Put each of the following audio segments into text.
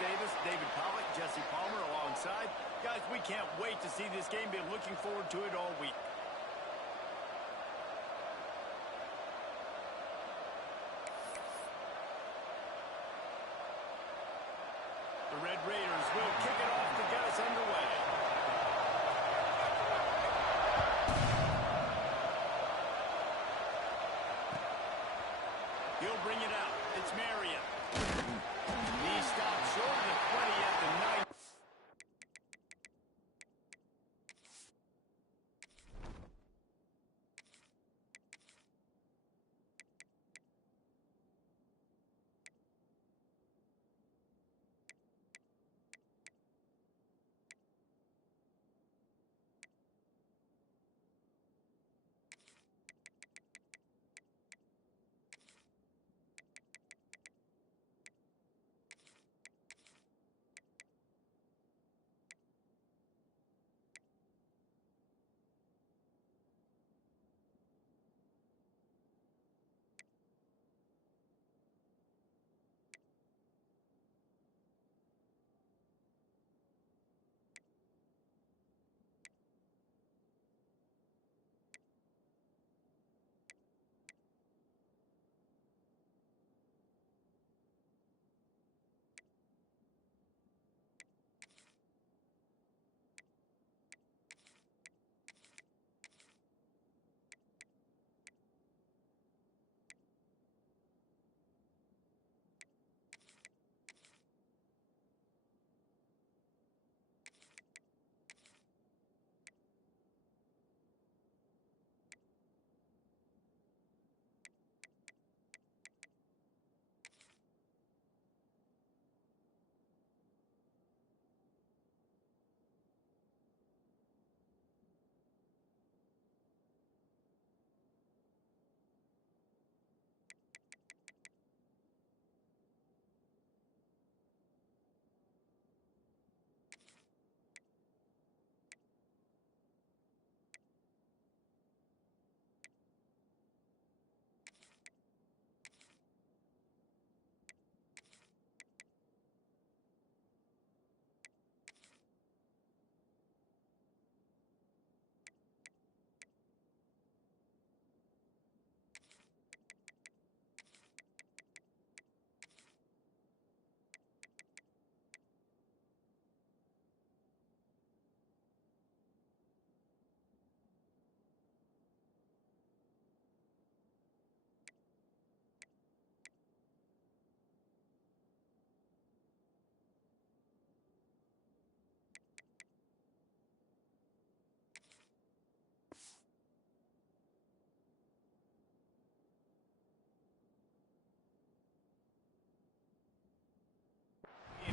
Davis, David Pollock, Jesse Palmer alongside. Guys, we can't wait to see this game. Been looking forward to it all week. The Red Raiders will kick it off to get us underway. He'll bring it out. It's Marion. He stopped short of the 20 at the 9.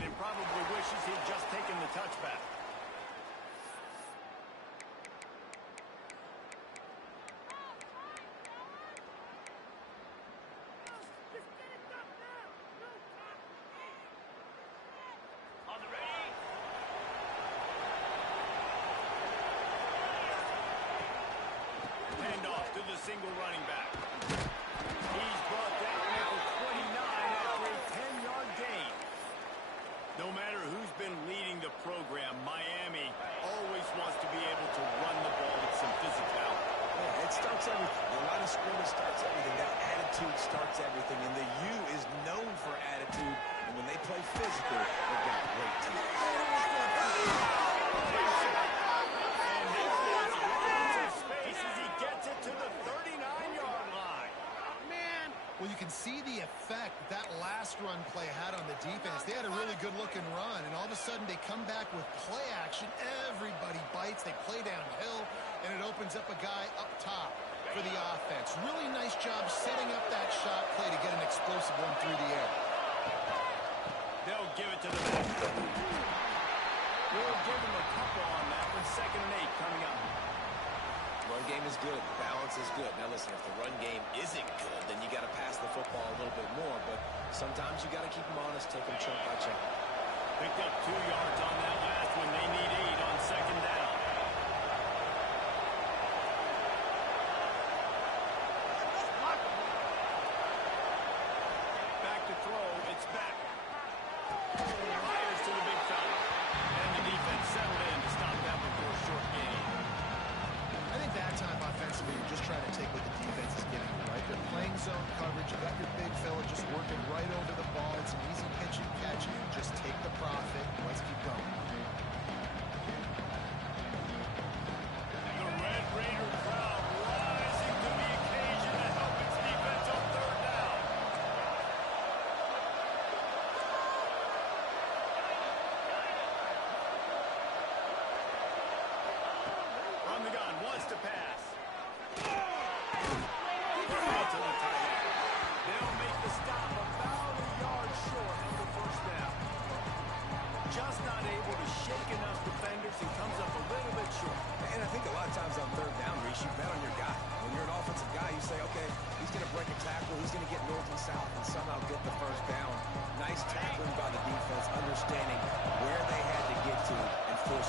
And probably wishes he'd just taken the touchback. On the ready. Handoff to the single running back. He's brought down at the 29 after a 10-yard gain. No matter who's been leading the program, Miami always wants to be able to run the ball with some physicality. Yeah, it starts everything. The line of scrimmage starts everything. That attitude starts everything. And the U is known for attitude. And when they play physical, they've got a great team. And he gets lots of space as he gets it to the 39-yard line. Well, you can see the effect that last run play had on the defense. They had a really good-looking run, and all of a sudden they come back with play action. Everybody bites. They play downhill, and it opens up a guy up top for the offense. Really nice job setting up that shot play to get an explosive one through the air. They'll give it to the back. We'll give him a couple on that one. 2nd and 8 coming up. Run game is good. The balance is good. Now, listen, if the run game isn't good, then you got to pass the football a little bit more. But sometimes you got to keep them honest, take them chunk by chunk. Picked up 2 yards on that last one. They need 8 on 2nd down. Back to throw. It's back.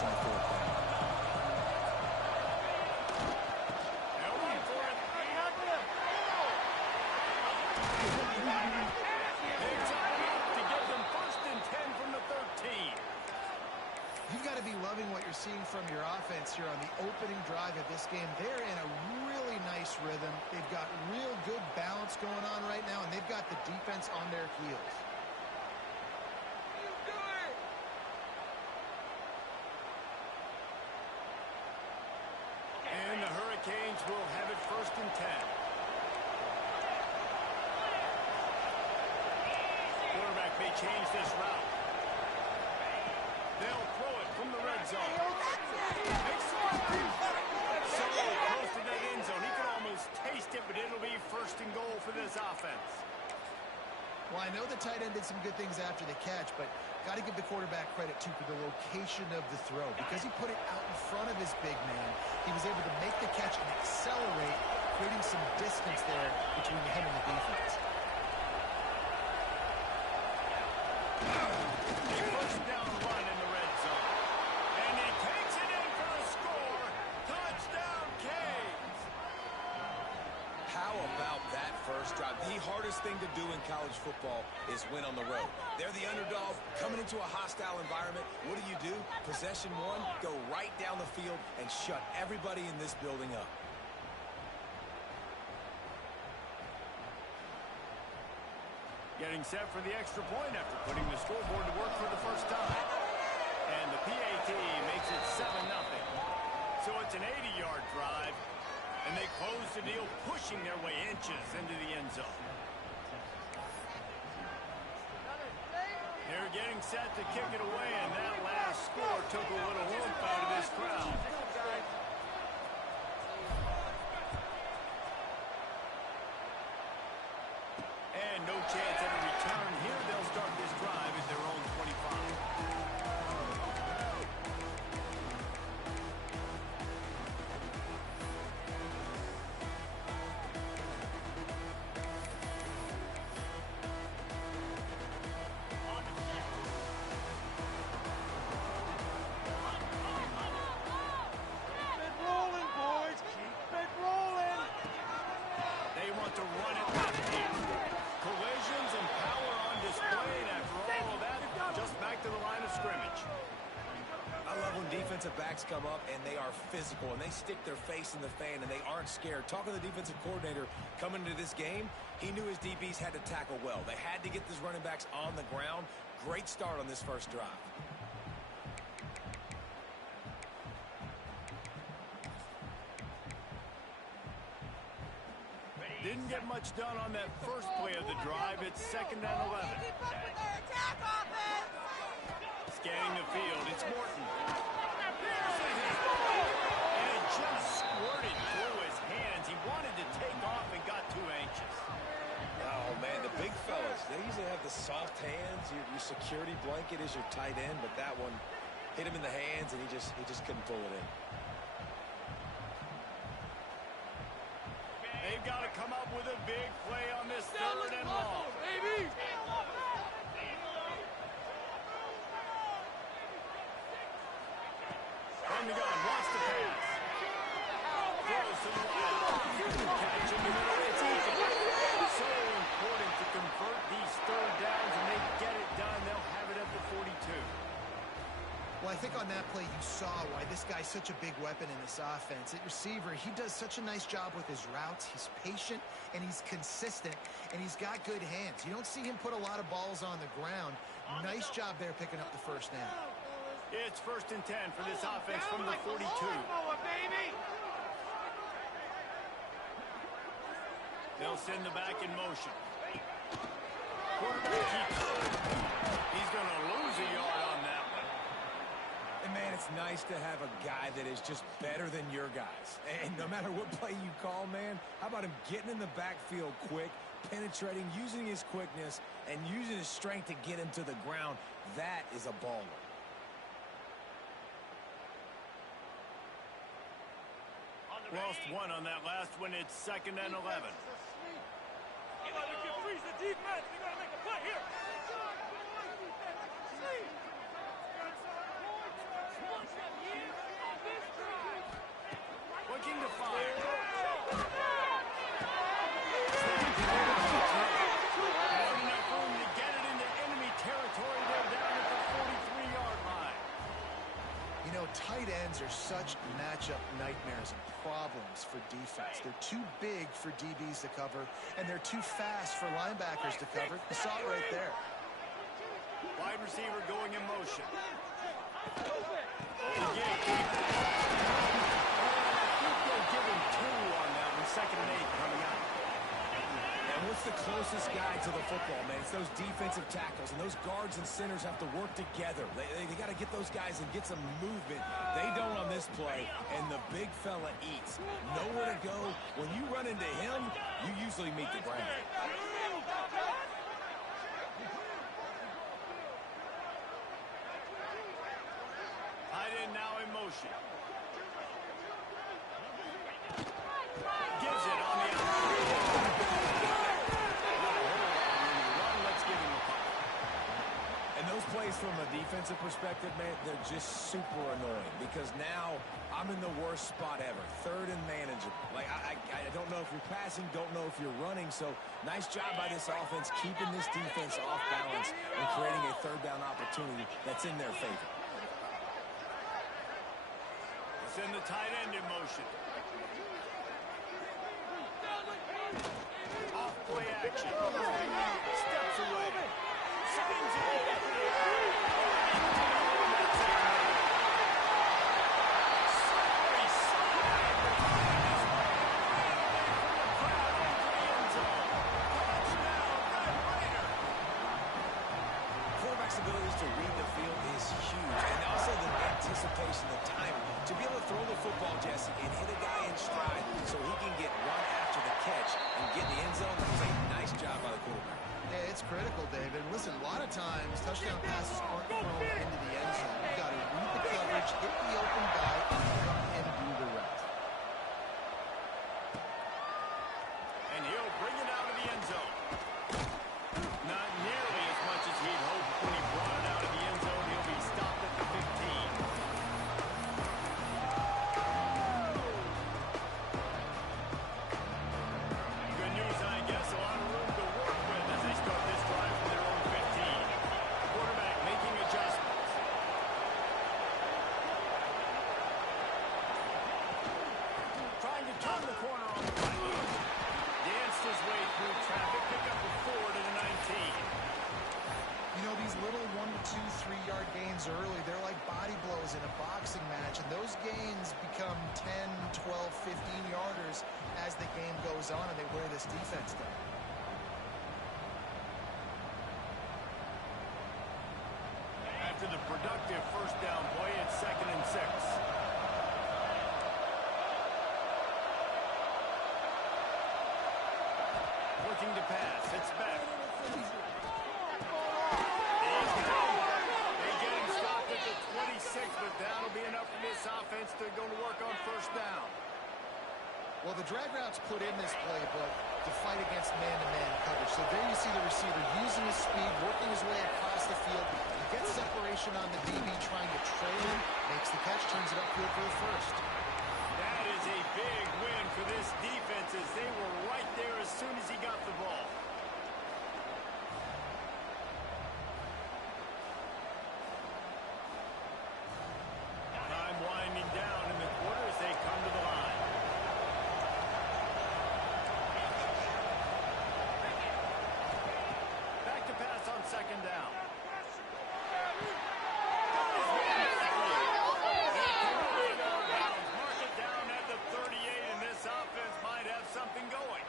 forcing the fourth down. They'll run for it. Picks up enough to give them 1st and 10 from the 13. You've got to be loving what you're seeing from your offense here on the opening drive of this game. They're in a really nice rhythm. They've got real good balance going on right now, and they've got the defense on their heels. And the Hurricanes will have it 1st and 10. Quarterback may change this route. They'll throw it from the red zone. So close to that end zone. He can almost taste it, but it'll be 1st and goal for this offense. Well, I know the tight end did some good things after the catch, but got to give the quarterback credit, too, for the location of the throw. Because he put it out in front of his big man, he was able to make the catch and accelerate, creating some distance there between him and the defense. First down run in the red zone. And he takes it in for a score. Touchdown, Canes. How about that first drive? The hardest thing to do in college football is win on the road. They're the underdog coming into a hostile environment. What do? Possession one, go right down the field and shut everybody in this building up. Getting set for the extra point after putting the scoreboard to work for the first time. And the PAT makes it 7-0. So it's an 80-yard drive. And they close the deal, pushing their way inches into the end zone. They're getting set to kick it away, and that last score took a little oomph out of this crowd. And no chance at a return here. They'll start this drive at their own 25. To run it left here. Collisions and power on display, and after all of that, just back to the line of scrimmage. I love when defensive backs come up and they are physical and they stick their face in the fan and they aren't scared. Talking to the defensive coordinator coming into this game, he knew his DBs had to tackle well. They had to get these running backs on the ground. Great start on this first drive. Didn't get much done on that first play of the drive. It's 2nd and 11. Scanning the field, it's Morton. And it just squirted through his hands. He wanted to take off and got too anxious. Oh, man, the big fellas, they usually have the soft hands. Your security blanket is your tight end, but that one hit him in the hands, and he just couldn't pull it in. They've got to come up with a big play on this 3rd and long. Baby! From the gun, wants to pass. Throws some wide. Catch in the middle, it's easy. So important to convert these 3rd downs, and they get it done. They'll have it at the 42. Well, I think on that play you saw why this guy's such a big weapon in this offense. At receiver, he does such a nice job with his routes. He's patient, and he's consistent, and he's got good hands. You don't see him put a lot of balls on the ground. Nice job there picking up the first down. It's 1st and 10 for this offense from the 42. They'll send the back in motion. Quarterback keeps it. He's going to lose a yard on that one. And, man, it's nice to have a guy that is just better than your guys. And no matter what play you call, man, how about him getting in the backfield quick, penetrating, using his quickness, and using his strength to get him to the ground? That is a baller. Lost one on that last one. It's 2nd and 11. We can freeze the defense. We got to make a play here. Tight ends are such matchup nightmares and problems for defense. They're too big for DBs to cover, and they're too fast for linebackers to cover. You saw it right there. Wide receiver going in motion. Give him 2 on that one. 2nd and 8 coming out. And what's the closest guy to the football, man? It's those defensive tackles, and those guards and centers have to work together. They got to get those guys and get some movement. They don't on this play, and the big fella eats. Nowhere to go. When you run into him, you usually meet the ground. Tight end now in motion. Gives it on the outside. Let's give him a call. And those plays from a defensive perspective, man, they're just super annoying because now I'm in the worst spot ever. 3rd and manageable. Like, I don't know if you're passing, don't know if you're running. So nice job by this offense keeping this defense off balance and creating a 3rd down opportunity that's in their favor. Send the tight end in motion. Off play action. Steps away. Spins it. Sorry slide. Quarterback's abilities to read the field is huge, and also the anticipation, the time to be able to throw the football, Jesse, and hit a guy in stride so he can get one after the catch and get in the end zone. That was a nice job by the quarterback. Yeah, it's critical, David. Listen, a lot of times touchdown passes aren't thrown into the end zone. You got to read the coverage, hit the open guy, and come in and do the rest. And he'll bring it out of the end zone. Not nearly as much as he'd hoped when he brought it out of the end zone. He'll be stopped at the 15. Good news, I guess. A lot of room to work with as they start this drive from their own 15. Quarterback making adjustments. Trying to turn the corner on the right. Danced his way through traffic. Pick up a 4 to the 19. You know, these little 1 to 2, 3-yard gains early, they're like body blows in a boxing match, and those gains become 10, 12, 15-yarders as the game goes on and they wear this defense down. After the productive 1st down play, it's 2nd and 6. Looking to pass. It's back. They get him stopped at the 26, but that'll be enough for this offense to go to work on 1st down. Well, the drag route's put in this playbook to fight against man-to-man coverage. So there you see the receiver using his speed, working his way across the field. He gets separation on the DB, trying to trail him, makes the catch, turns it upfield for the 1st. That is a big win for this defense as they were right there as soon as he got the ball. Time winding down in the quarter as they come to the line. Back to pass on 2nd down. Mark it down at the 38, and this offense might have something going.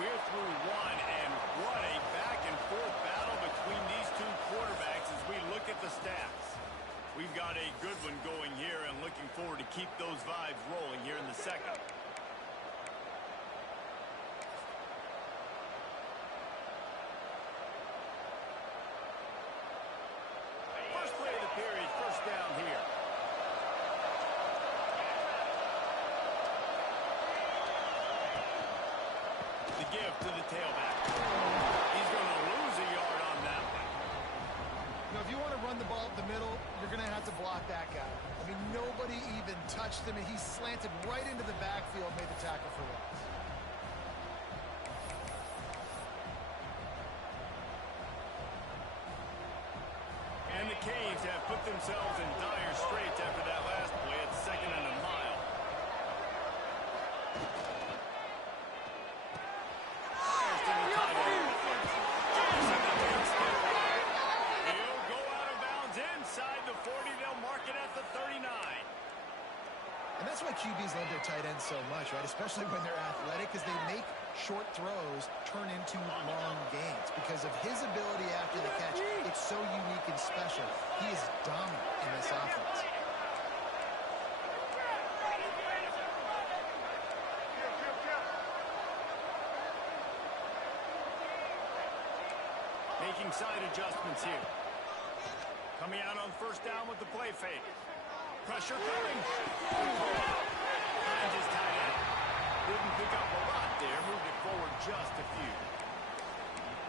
We're through one, and what a back-and-forth battle between these 2 quarterbacks as we look at the stats. We've got a good one going here and looking forward to keep those vibes rolling here in the 2nd. First play of the period, 1st down here. The give to the tailback. He's going to lose a yard on that one. You know, if you want to run the ball up the middle, you're going to have to block that guy. I mean, nobody even touched him, and he slanted right into the backfield, made the tackle for loss. put themselves in dire straits after that last play at 2nd and a mile. Fires to the tight end. He'll go out of bounds inside the 40. They'll mark it at the 39. And that's why QBs love their tight ends so much, right? Especially when they're athletic, because they make short throws turn into long gains. Because of his ability after the catch, it's so unique and special. He is dominant in this offense. Making side adjustments here. Coming out on 1st down with the play fake. Pressure coming. Finds his tight end. Didn't pick up a lot there. Moved it forward just a few.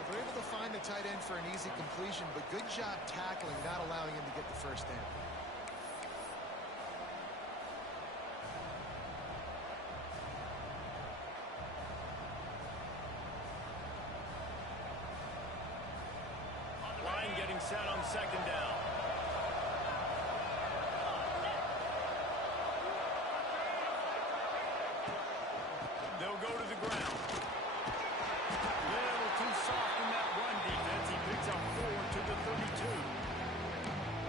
They're able to find the tight end for an easy completion, but good job tackling, not allowing him to get the 1st down. Line getting set on 2nd down. They'll go to the ground. Little too soft in that run defense. He picks up 4 to the 32.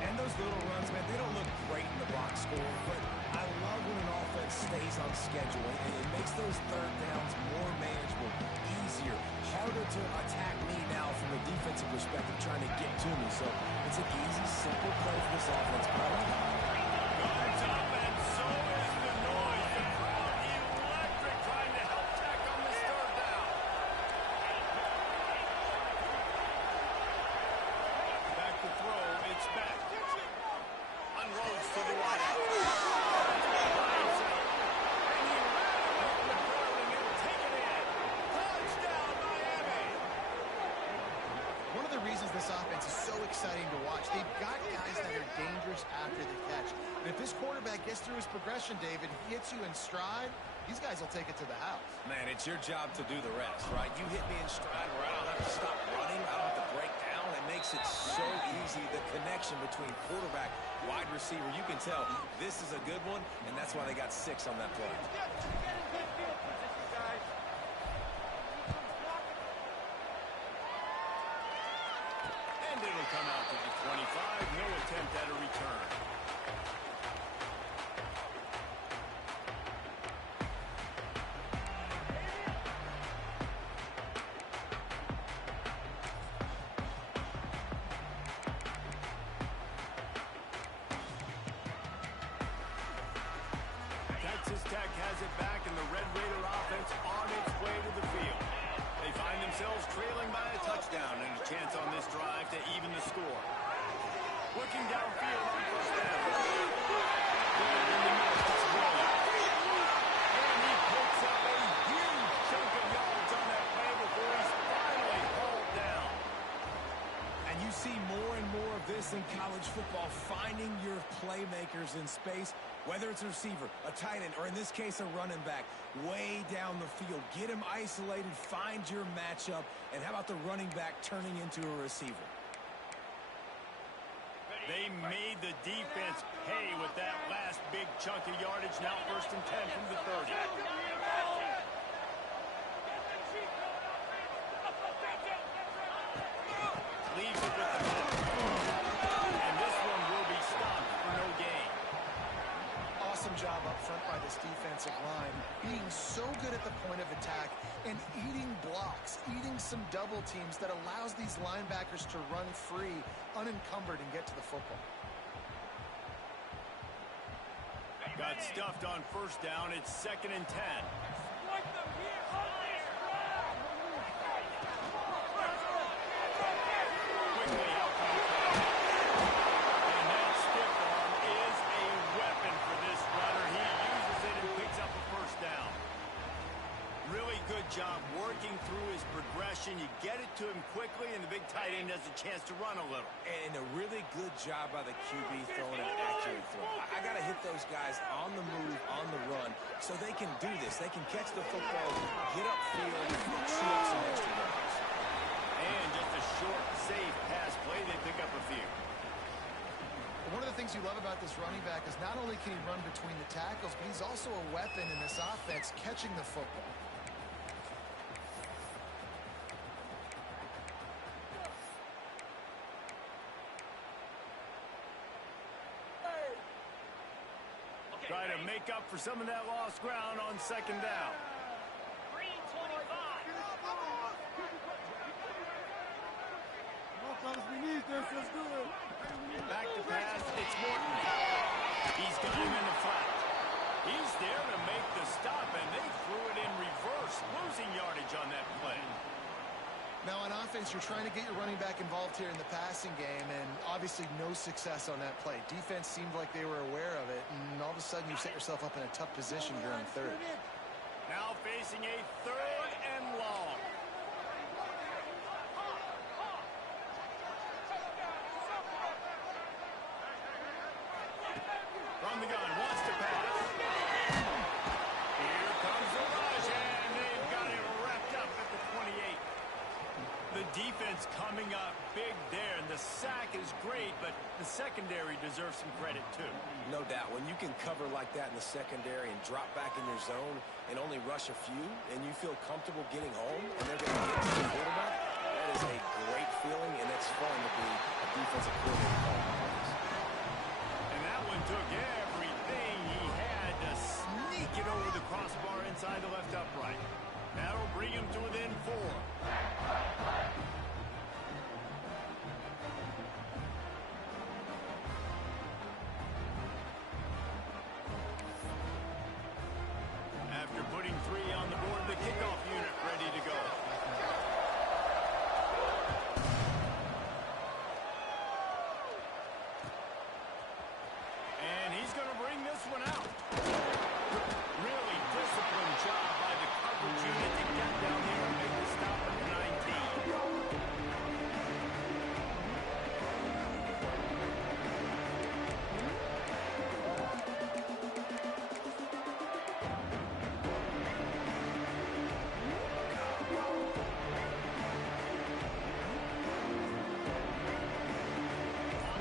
And those little runs, man, they don't look great in the box score, but I love when an offense stays on schedule, and it makes those 3rd downs more manageable, easier, harder to attack me now from a defensive perspective trying to get to me. So it's an easy, simple play for this offense. Guards up, and so is the noise. The crowd electric, trying to help tack on this 3rd down. Back to throw. It's back. Unloads to the wideout. By himself. And he ran him the crowd, and he'll take it in. Touchdown, Miami. One of the reasons this offense is so exciting to watch, they've got guys that are dangerous after the catch. And if this quarterback gets through his progression, David, he hits you in stride, these guys will take it to the house. Man, it's your job to do the rest, right? You hit me in stride where I don't have to stop running, I don't have to break down. It makes it so easy, the connection between quarterback, wide receiver. You can tell this is a good one, and that's why they got 6 on that play. And it'll come out to the 25. No attempt at a return. Texas Tech has it back, and the Red Raider offense on its way to the field. They find themselves trailing by a touchdown and a chance on this drive to even the score. Looking downfield on 1st down. Good in the middle. It's Williams. And he picks up a huge chunk of yards on that play before he's finally hauled down. And you see more and more of this in college football, finding your playmakers in space, whether it's a receiver, a tight end, or in this case, a running back, way down the field. Get him isolated, find your matchup, and how about the running back turning into a receiver? They made the defense pay with that last big chunk of yardage. Now 1st and 10 from the 30. Leaves it with the middle. And this one will be stopped for no gain. Awesome job up front by this defensive line, being so good at the point of attack and eating blocks, eating some double teams that allows these linebackers to run free, unencumbered, and get to the football. Got stuffed on 1st down. It's 2nd and 10. Quickly out from the crowd. And that stiff arm is a weapon for this runner. He uses it and picks up a 1st down. Really good job working through his progression. You get it to him quickly, and the big tight end has a chance to run a little. And a really good job by the QB throwing an accurate throw. I got to hit those guys on the move, on the run, so they can do this. They can catch the football, get upfield, and chew up some extra yards. And just a short, safe pass play. They pick up a few. One of the things you love about this running back is not only can he run between the tackles, but he's also a weapon in this offense catching the football. Try to make up for some of that lost ground on second down. 3:25. We need this. Let's do it. Back to pass. It's Morton. He's got him in the flat. He's there to make the stop, and they threw it in reverse, losing yardage on that play. Now on offense, you're trying to get your running back involved here in the passing game, and obviously no success on that play. Defense seemed like they were aware of it, and all of a sudden you set yourself up in a tough position during third. Now facing a 3rd and long. From the gun, wants to pass. Here comes the rush, and they've got it wrapped up at the 28. The defense coming up big there, and the sack is great, but the secondary deserves some credit too. No doubt. When you can cover like that in the secondary and drop back in your zone and only rush a few, and you feel comfortable getting home, and they're going to get to the quarterback, that is a great feeling, and it's fun to be a defensive coordinator. And that one took everything he had to sneak it over the crossbar inside the left upright. That'll bring him to within 4. After putting 3 on the board, the kickoff unit ready to go. And he's going to bring this one out. Really disciplined job by the coverage unit to get down here and make the stop at the 19.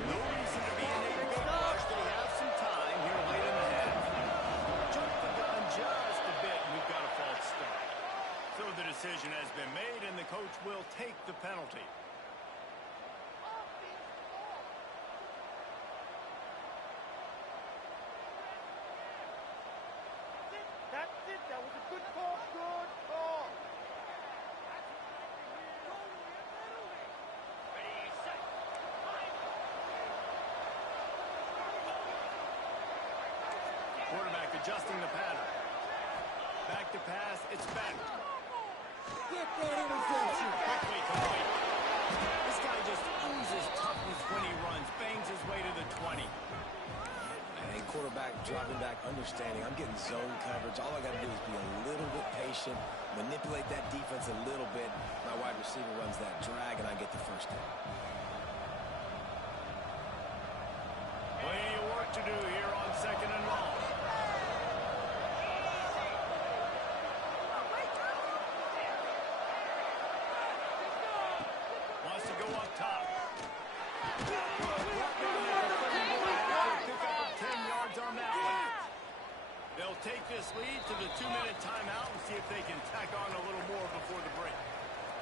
No reason to be in a big rush. They have some time here late in the half. Jump the gun just a bit, and we've got a false start. So the decision has been made, and the coach will take the penalty. That's it. That was a good call. Good call. Ready, set. Quarterback adjusting the pattern. Back to pass. It's back. Get that interception. Quickly complete. This guy just oozes toughness when he runs. Bangs his way to the 20. And quarterback dropping back, understanding I'm getting zone coverage. All I got to do is be a little bit patient, manipulate that defense a little bit. My wide receiver runs that drag, and I get the first down. Plenty of work to do here on second and long. Wants to go up top. Pick up 10 yards on that one. They'll take this lead to the 2-minute timeout and see if they can tack on a little more before the break.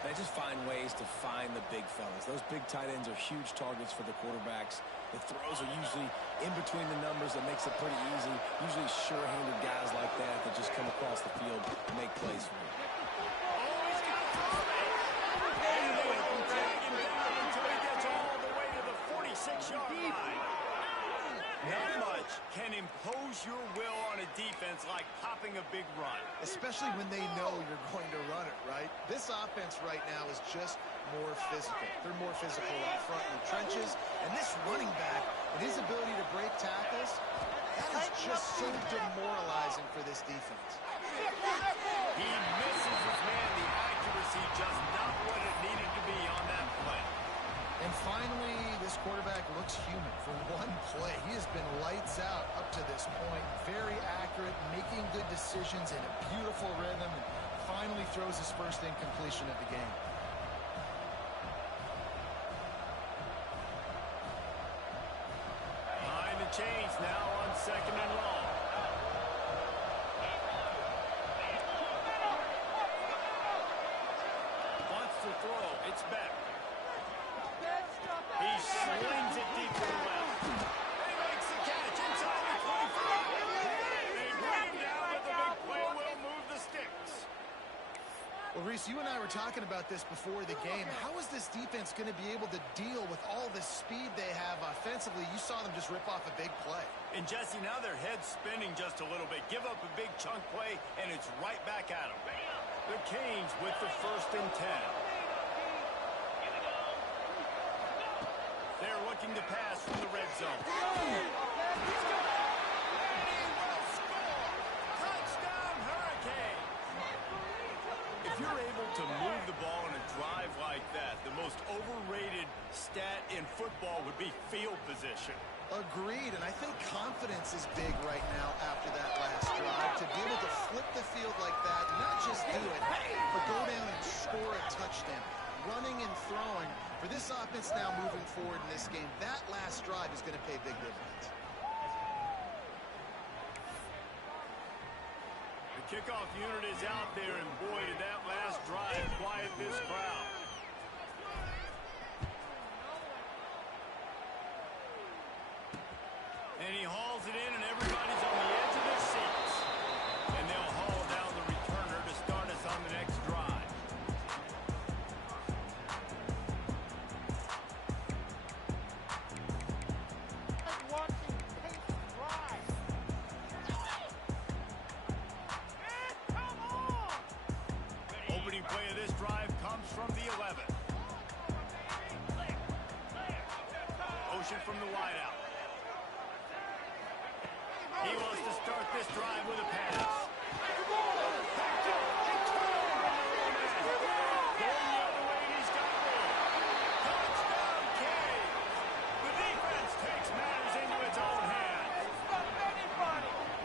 They just find ways to find the big fellas. Those big tight ends are huge targets for the quarterbacks. The throws are usually in between the numbers. That makes it pretty easy. Usually sure-handed guys like that just come across the field and make plays for you. Oh, he's got to throw it. And they won't drag him down until he gets all the way to the 46-yard line. Not much can impose your will on a defense like popping a big run. Especially when they know you're going to run it, right? This offense right now is just more physical. They're more physical up front in the trenches. And this running back and his ability to break tackles, that is just so demoralizing for this defense. He misses his man. The accuracy just not what it needed to be on that play. And finally, this quarterback looks human for one play. He has been lights out up to this point. Very accurate, making good decisions in a beautiful rhythm, and finally throws his first incompletion of the game. second and long. Wants to throw. It's back. He slings it deep to the left. And he makes the catch inside the 25. They bring him down, but the big play will move the sticks. Well, Reese, you and I were talking about this before the game. How is this defense going to be able to deal with all the speed they have offensively? You saw them just rip off a big play. And Jesse, now their head's spinning just a little bit. Give up a big chunk play, and it's right back at them. The Canes with the 1st and 10. They're looking to pass from the red zone. And he will score! Touchdown, Hurricane! If you're able to move the ball in a drive like that, the most overrated stat in football would be field position. Agreed, and I think confidence is big right now after that last drive. To be able to flip the field like that, not just do it, but go down and score a touchdown. Running and throwing. For this offense now moving forward in this game, that last drive is going to pay big dividends. The kickoff unit is out there, and boy, did that last drive quiet this crowd. And he hauls it in, and everybody's on the edge of their seats. And they'll haul down the returner to start us on the next drive. Opening play of this drive comes from the 11. Ocean from the wideout. He wants to start this drive with a pass. Going the other way, and he's got room. Touchdown, Canes. The defense takes matters into its own hands.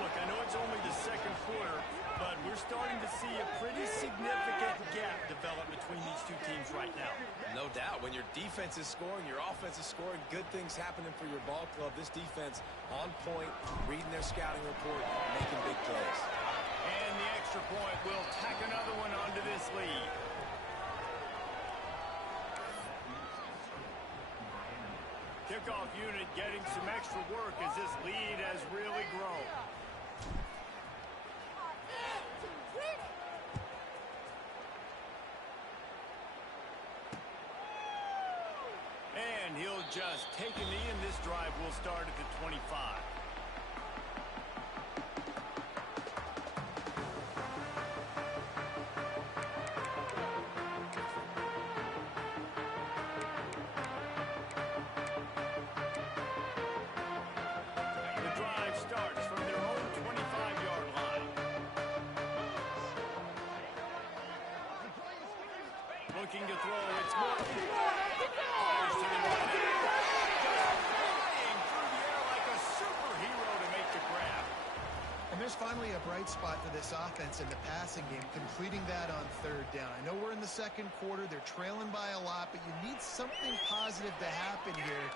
Look, I know it's only the second quarter, but we're starting to see a pretty significant gap develop between these two teams right now. No doubt. When your defense is scoring, your offense is scoring, good things happening for your ball club. This defense on point, reading their scouting report, making big plays. And the extra point will tack another one onto this lead. Kickoff unit getting some extra work as this lead has really grown. And he'll just take a knee, and this drive will start at the 25. The drive starts from their own 25-yard line. Looking to throw, it's Morton. Fires to the right. Just flying through the air like a superhero to make the grab. And there's finally a bright spot for this offense in the passing game, completing that on 3rd down. I know we're in the second quarter. They're trailing by a lot, but you need something positive to happen here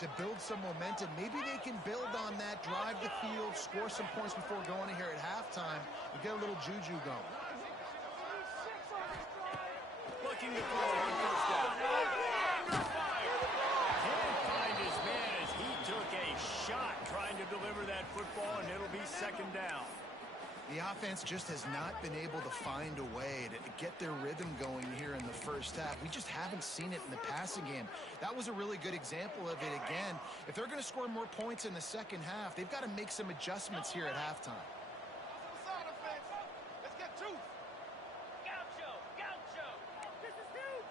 to build some momentum. Maybe they can build on that, drive the field, score some points before going in here at halftime, and get a little juju going. Looking to throw on 1st down. Under fire. Can't find his man as he took a shot trying to deliver that football, and it'll be 2nd down. The offense just has not been able to find a way to get their rhythm going here in the first half. We just haven't seen it in the passing game. That was a really good example of it again. If they're going to score more points in the second half, they've got to make some adjustments here at halftime. Let's get juice. Gaucho. This is huge.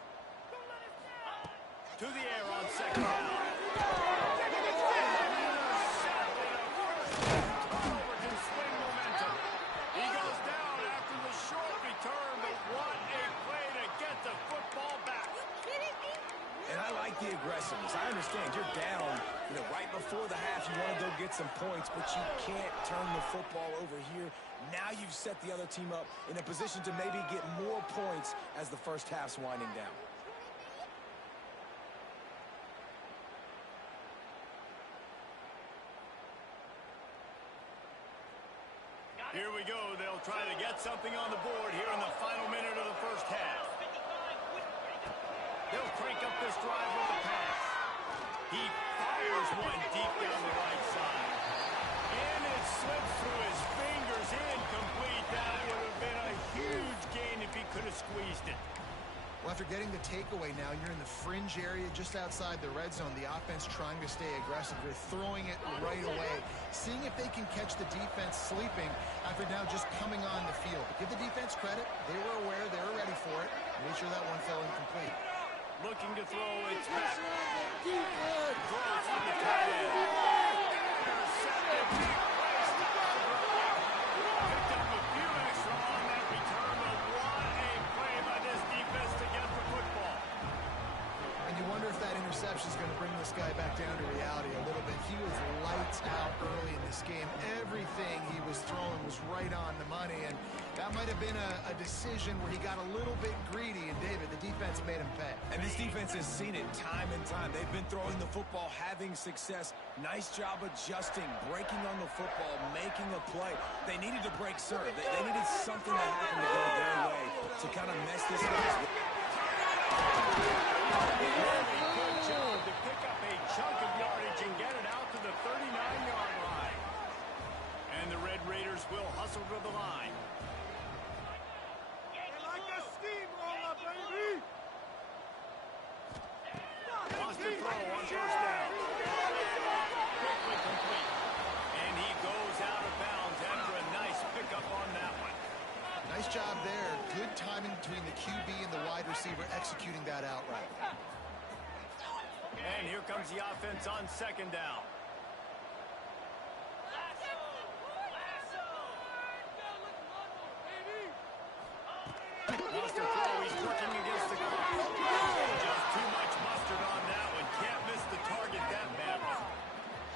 Don't let us down. To the air on 2nd down. Turnover can swing momentum. He goes down after the short return, but what a play to get the football back. And I like the aggressiveness. I understand you're down, right before the half. You want to go get some points, but you can't turn the football over here. Now you've set the other team up in a position to maybe get more points as the first half's winding down. Here we go. They'll try to get something on the board here in the final minute of the first half. They'll crank up this drive with the pass. He fires one deep down the right side. And it slips through his fingers, incomplete. That would have been a huge gain if he could have squeezed it. Well, after getting the takeaway now, you're in the fringe area just outside the red zone. The offense trying to stay aggressive. They're throwing it right away, seeing if they can catch the defense sleeping after now just coming on the field. But give the defense credit. They were aware. They were ready for it. Made sure that one fell incomplete. Looking to throw. It's back. Throws to the tight end. Intercepted. Big place to picked up a few extra on that return, but what a play by this defense to get the football. And you wonder if that interception is going to bring this guy back down to reality a little bit. He was lights out early in this game. Everything he was throwing was right on the money, and that might have been a decision where he got a little bit greedy, and David, the defense made him pay. And this defense has seen it time and time. They've been throwing the football, having success. Nice job adjusting, breaking on the football, making a play. They needed to break serve. They needed something to happen to go their way to kind of mess this up. Good job to pick up a chunk of yardage and get it out to the 39-yard line. And the Red Raiders will hustle to the line. Like a steamroller, baby! Wants to throw on first down. Quickly complete. And he goes out of bounds after a nice pickup on that one. Nice job there. Good timing between the QB and the wide receiver executing that outright. And here comes the offense on second down. Wants to throw. He's working against the clock. Just too much mustard on that one. Can't miss the target that badly.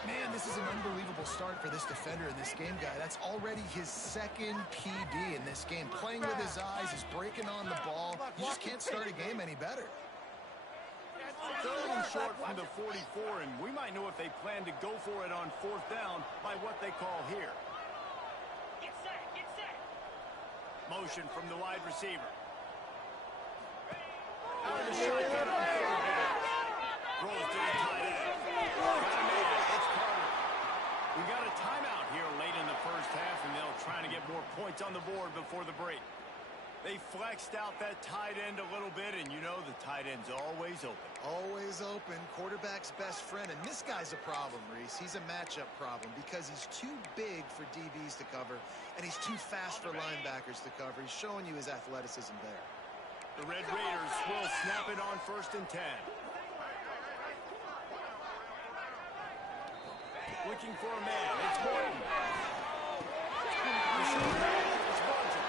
Man, this is an unbelievable start for this defender in this game, guy. That's already his second PD in this game. Playing with his eyes, he's breaking on the ball. You just can't start a game any better. Third and short from the 44, and we might know if they plan to go for it on fourth down by what they call here. Get set, get set! Motion from the wide receiver. Out of the shotgun on third down. Throws to the tight end. Got a man. It's Carter. We got a timeout here late in the first half, and they'll try to get more points on the board before the break. They flexed out that tight end a little bit, and you know the tight end's always open. Always open. Quarterback's best friend. And this guy's a problem, Reese. He's a matchup problem because he's too big for DBs to cover, and he's too fast for linebackers to cover. He's showing you his athleticism there. The Red Raiders will snap it on 1st and 10. Looking for a man. It's Morton. It's Morton.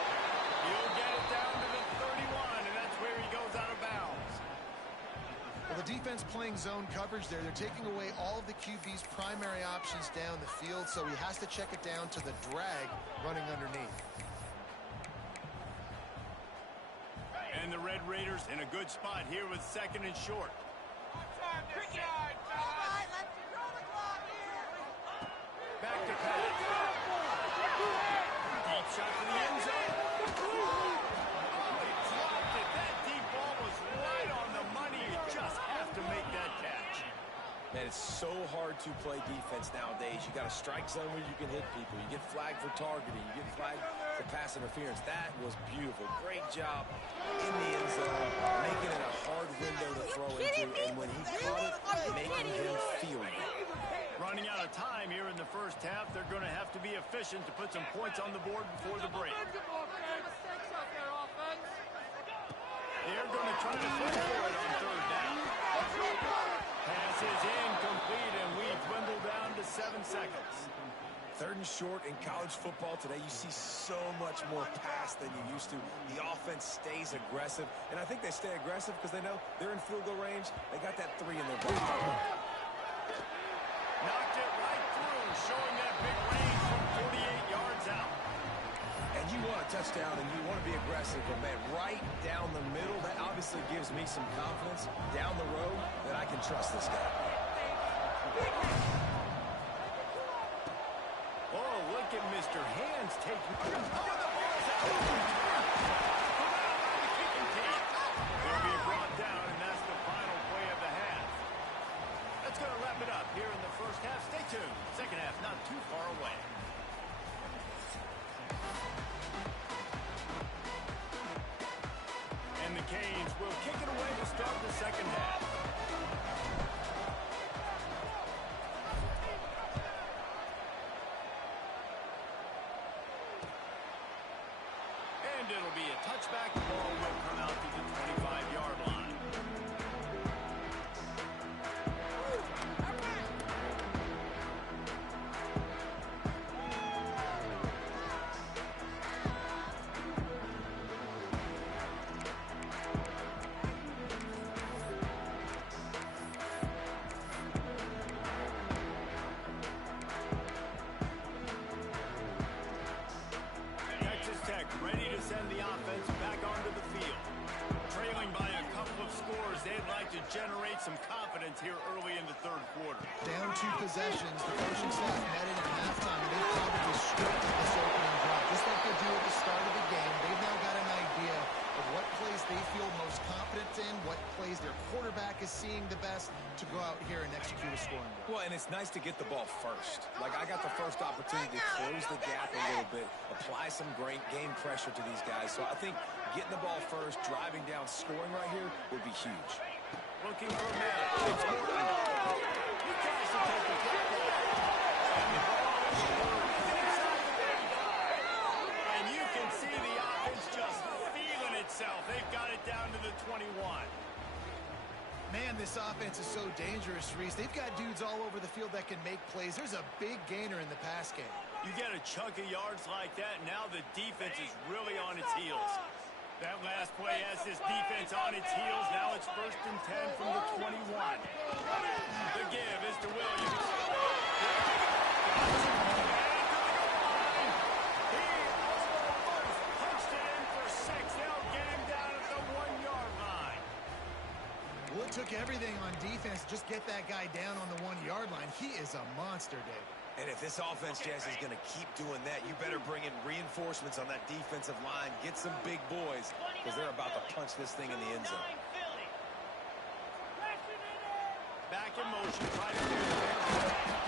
He'll get it down to the 31, and that's where he goes out of bounds. Well, the defense playing zone coverage there. They're taking away all of the QB's primary options down the field, so he has to check it down to the drag running underneath. And the Red Raiders in a good spot here with 2nd and short. Back to pass. Deep shot to the end zone. They dropped it. That deep ball was right on the money. You just have to make that catch. Man, it's so hard to play defense nowadays. You got a strike zone where you can hit people. You get flagged for targeting. You get flagged for pass interference. That was beautiful. Great job in the end zone, making it a hard window to throw into. And when he caught it, making him feel it. Running out of time here in the first half. They're going to have to be efficient to put some points on the board before the break. They're going to try to push for it on 3rd down. Pass is incomplete, and we dwindle down to 7 seconds. 3rd and short in college football today, you see so much more pass than you used to. The offense stays aggressive, and I think they stay aggressive because they know they're in field goal range. They got that 3 in their back. Knocked it right through, showing that big range from 48 yards out. And you want a touchdown, and you want to be aggressive, but man, right down the middle, that obviously gives me some confidence down the road that I can trust this guy. Oh, look at Mr. Hands taking... Oh, the ball's out. By the kicking team. They'll be brought down, and that's the final play of the half. That's going to wrap it up here in the first half. Stay tuned. Second half not too far away. And the Canes will kick it away to start the second half. And it'll be a touchback. The ball will come out to the 25-yard line. Ready to send the offense back onto the field. Trailing by a couple of scores, they'd like to generate some confidence here early in the third quarter. Down 2 possessions, the coaching staff met in at halftime, and they've probably scripted this opening drive. Just like they do at the start of the game, they've now got an idea of what plays they feel most confident in, what plays their quarterback is seeing the best to go out here and execute a scoring drive. Well, and it's nice to get the ball first. Like, I got the first opportunity to close the gap a little bit, apply some great game pressure to these guys. So I think getting the ball first, driving down, scoring right here would be huge. Looking for a man. It's Gordon. He tries to take the tackle. And the ball is inside the 35. And you can see the offense just feeling itself. They've got it down to the 21. Man, this offense is so dangerous, Reese. They've got dudes all over the field that can make plays. There's a big gainer in the pass game. You get a chunk of yards like that, now the defense is really on its heels. That last play has this defense on its heels. Now it's 1st and 10 from the 21. The give is to Williams. He almost punched it in for 6. They'll get him down at the 1-yard line. Well, it took everything on defense to just get that guy down on the 1-yard line. He is a monster, Dave. And if this offense, Jess, is going to keep doing that, you better bring in reinforcements on that defensive line. Get some big boys, because they're about to punch this thing in the end zone. Back in motion, try to do it.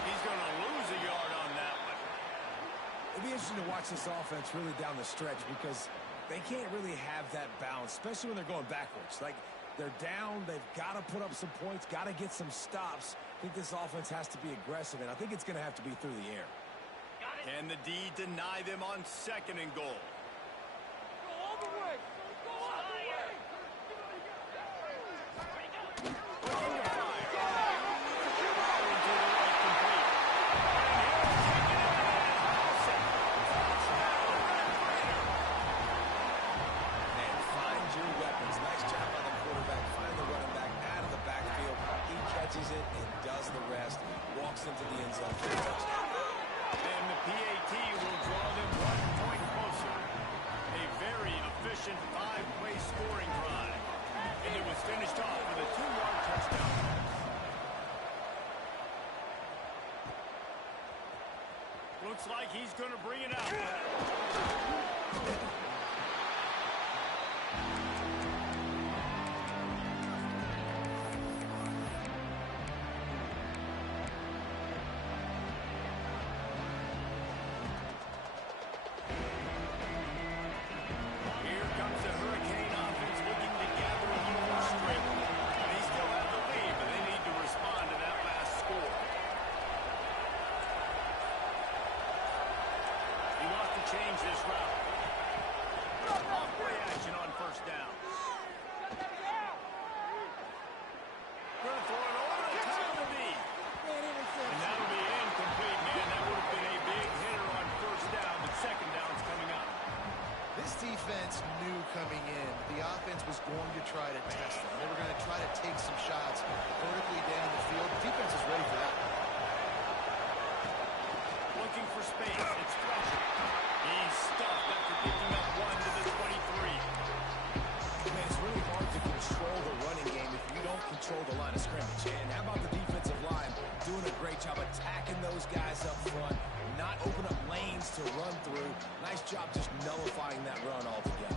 He's going to lose a yard on that one. It'll be interesting to watch this offense really down the stretch, because they can't really have that balance, especially when they're going backwards. Like, they're down, they've got to put up some points, got to get some stops. I think this offense has to be aggressive, and I think it's going to have to be through the air. Can the D deny them on 2nd and goal? Go all the way. Go all the way. Looking to fire. Into the right, complete. And find your weapons. Nice job by the quarterback. Find the running back out of the backfield. He catches it and does the rest. Walks into the end zone for the touchdown. And the PAT will draw them 1 point closer. A very efficient 5-play scoring drive. And it was finished off with a 2-yard touchdown. Looks like he's going to bring it out. Here comes the Hurricane offense looking to gather a little more strength. They still have the lead, but they need to respond to that last score. He wants to change this route. Off-play action on 1st down. Going to throw it over the top of the knee. And that'll be incomplete, man. That would have been a big hitter on 1st down, but 2nd down's coming up. This defense knew coming in the offense was going to try to test them. They were going to try to take some shots vertically down the field. The defense is ready for that. Looking for space. It's Fletcher. He's stuffed after picking up 1 to the 23. Man, it's really hard to control the running game if you don't control the line of scrimmage. And how about the defensive line doing a great job attacking those guys up front, not open up lanes to Nice job just nullifying that run altogether.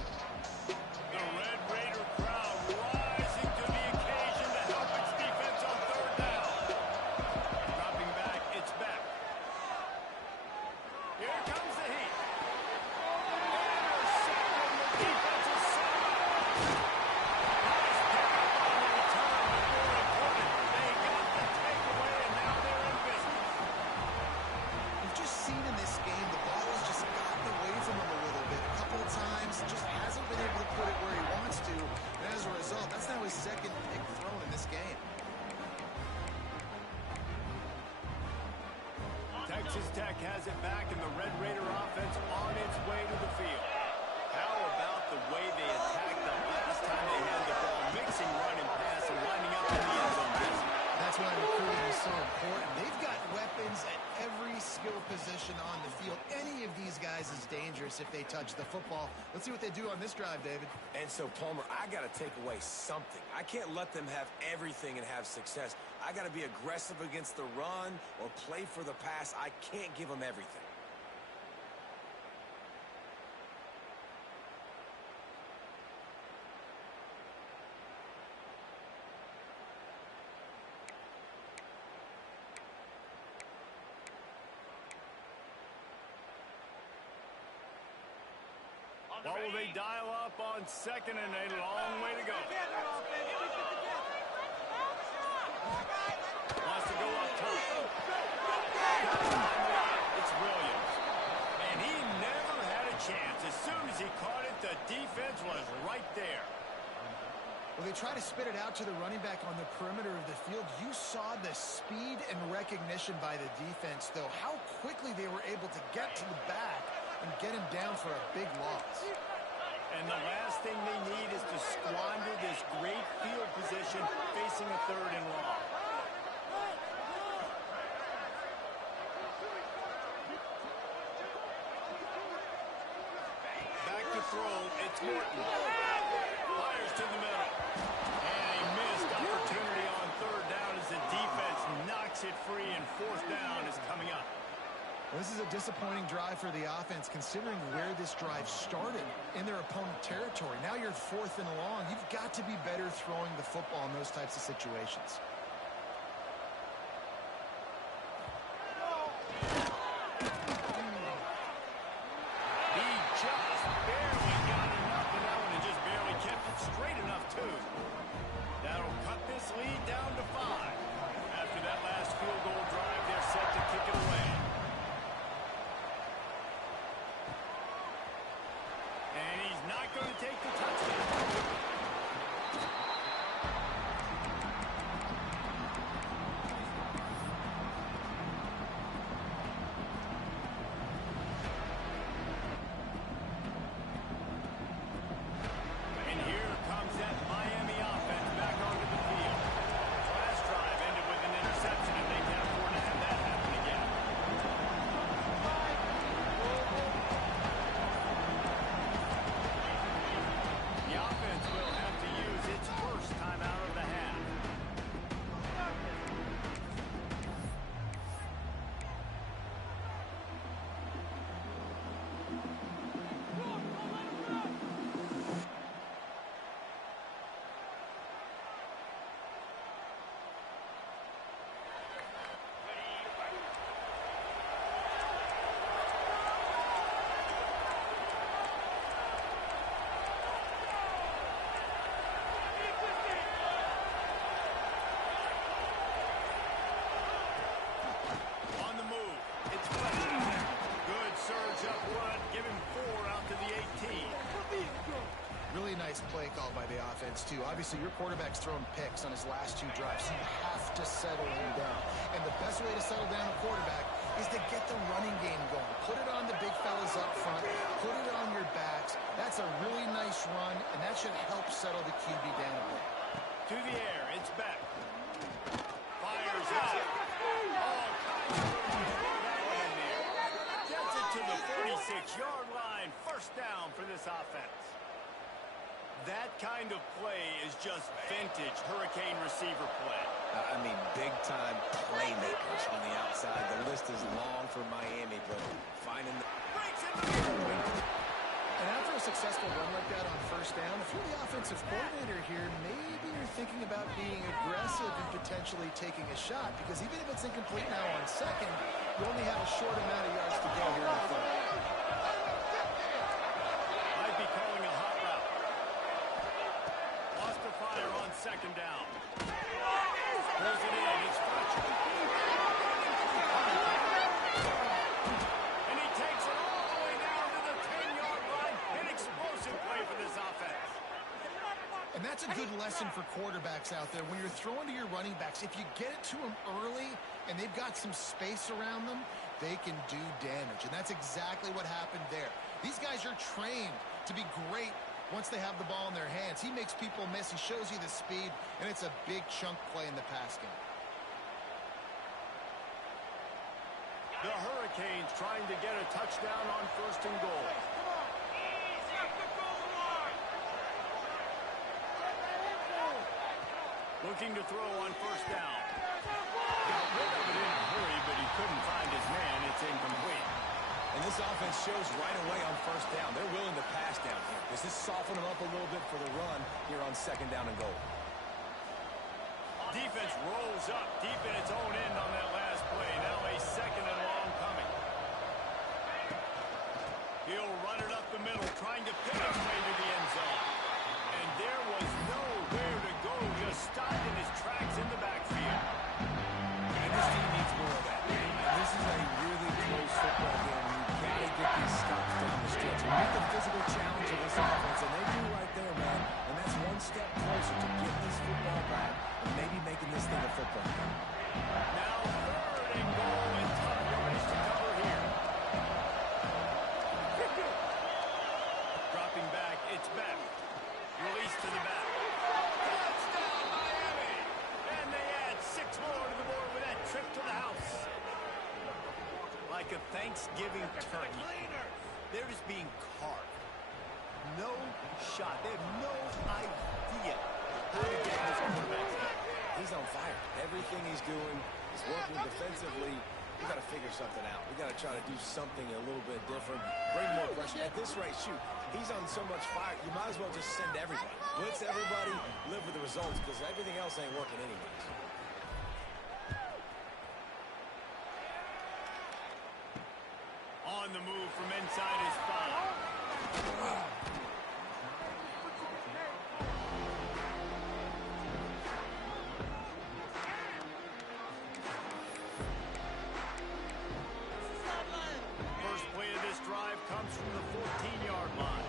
The Red Raider crowd rising to the occasion to help its defense on third down. Dropping back, it's back. Here comes the heat. Intercepted, the defense is set up. Nice pickup on the return, but more important, they got the takeaway, and now they're in business. We've just seen in this game the ball has just gotten away from him a little bit. A couple of times, just hasn't been able to put it where he wants to. And as a result, that's now his second pick thrown in this game. Texas Tech has it back, and the Red Raider offense on its way to the field. How about the way they attacked the last time they had the ball, mixing run and pass and lining up in the end zone, Jesse? That's why recruiting is so important. They've got weapons at every skill position on the field. Any of these guys is dangerous if they touch the football. Let's see what they do on this drive, David. And so, Palmer, I got to take away something. I can't let them have everything and have success. I got to be aggressive against the run or play for the pass. I can't give them everything. What will they dial up on second and a long way to go? Wants to go up top. It's Williams. And he never had a chance. As soon as he caught it, the defense was right there. Well, they try to spit it out to the running back on the perimeter of the field. You saw the speed and recognition by the defense, though. How quickly they were able to get to the back and get him down for a big loss. And the last thing they need is to squander this great field position facing a third and long. Back to throw, it's Morton. Fires to the middle. And a missed opportunity on third down as the defense knocks it free, and fourth down is coming up. Well, this is a disappointing drive for the offense, considering where this drive started in their opponent territory. Now you're fourth and long. You've got to be better throwing the football in those types of situations. He just barely got enough, and that one just barely kept it straight enough, too. That'll cut this lead down to 5. After that last field goal drive, they're set to kick it away. And he's not going to take the touchdown. And here comes that Miami offense back onto the field. Last drive ended with an interception, and they can't afford to have that happen again. The offense will have to use its first timeout of the half. On the move, it's Fletcher. Good surge up front, give him 4 out to the 18. Really nice play call by the offense, too. Obviously, your quarterback's thrown picks on his last 2 drives, so you have to settle him down. And the best way to settle down a quarterback is to get the running game going. Put it on the big fellas up front. Put it on your backs. That's a really nice run, and that should help settle the QB down a bit. To the air, it's back. Fires out. All kinds of room to throw that one in there. Gets it to the 46-yard line. First down for this offense. That kind of play is just vintage Hurricane receiver play. I mean, big-time playmakers on the outside. The list is long for Miami, but finding the... Breaks in the middle. successful run like that on first down, if you're the offensive coordinator here, maybe you're thinking about being aggressive and potentially taking a shot, because even if it's incomplete now on second, you only have a short amount of yards to go here in the third. Might be calling a hot route. Lost the fire on second down. Pulls it in. It's Fletcher. And he takes it all the way down to the 10-yard line. An explosive play for this offense. And that's a good lesson for quarterbacks out there. When you're throwing to your running backs, if you get it to them early and they've got some space around them, they can do damage. And that's exactly what happened there. These guys are trained to be great once they have the ball in their hands. He makes people miss. He shows you the speed, and it's a big chunk play in the pass game. The Hurricanes trying to get a touchdown on first and goal. Looking to throw on first down. Got rid of it in a hurry, but he couldn't find his man. It's incomplete. And this offense shows right away on first down. They're willing to pass down here. Does this soften them up a little bit for the run here on second down and goal? Defense rolls up deep in its own end on that last play. Now a second and long coming. He'll run it up the middle, trying to pick his way to the end zone. And there was nowhere to go, just stopped in his tracks in the backfield. And this team needs more of that. This is a really close football game. You've got to get these stops down the stretch. And get the physical challenge of this offense, and they do right there, man. And that's one step closer to getting this football back and maybe making this thing a football game. Now third and goal, and tough yards to cover here. Dropping back, it's Beck. Release to the back. Touchdown, Miami! And they add 6 more to the board with that trip to the house. Like a Thanksgiving turkey, they're just being carved. No shot. They have no idea how to get this quarterback. He's on fire. Everything he's doing is working defensively. We got to figure something out. We got to try to do something a little bit different. Bring more pressure. At this rate, shoot, he's on so much fire. You might as well just send everybody. Blitz everybody, live with the results, because everything else ain't working anyways. On the move from inside his 5. First play of this drive comes from the 14-yard line.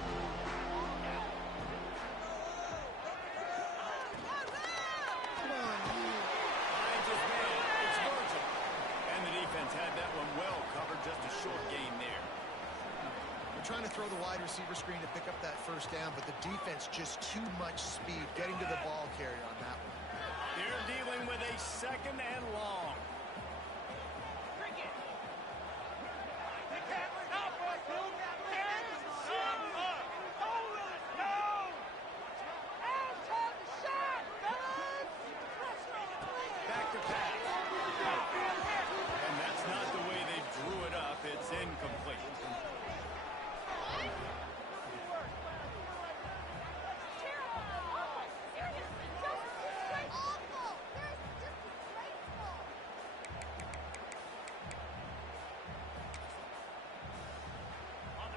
Finds his man. It's Virgil. And the defense had that one well covered. Just a short gain there. They're trying to throw the wide receiver screen to pick up that first down, but the defense just too much speed getting to the ball carrier on that one. They're dealing with a second and long. Back to pass. And that's not the way they drew it up. It's incomplete.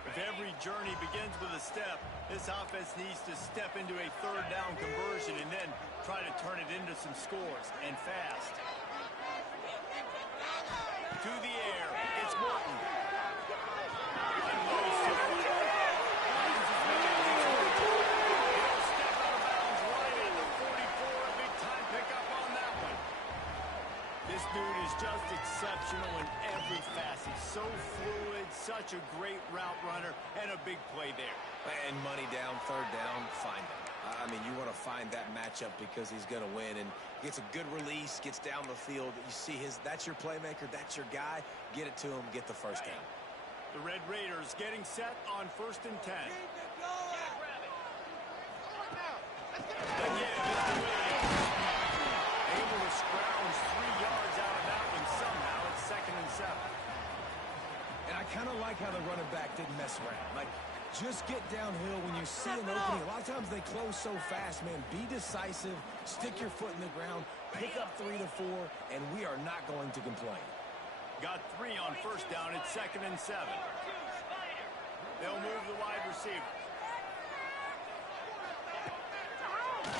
If every journey begins with a step, this offense needs to step into a third down conversion and then try to turn it into some scores, and fast. To the air, it's Morton. Unloads to the right. Finds his man. He'll step out of bounds right at the 44. A big-time pickup on that one. This dude is just exceptional in every facet. So fluid, such a great route runner, and a big play there. And money down, third down, find him. I mean, you want to find that matchup because he's going to win, and gets a good release, gets down the field. You see that's your playmaker, that's your guy. Get it to him, get the first down. The Red Raiders getting set on first and 10. Again, Mr. Williams. Able to scrounge 3 yards out of that one somehow. It's 2nd and 7. And I kind of like how the running back didn't mess around. Like, Just get downhill when you see an opening. A lot of times they close so fast, man. Be decisive, stick your foot in the ground, pick up 3 to 4, and we are not going to complain. Got 3 on first down. It's 2nd and 7. They'll move the wide receiver.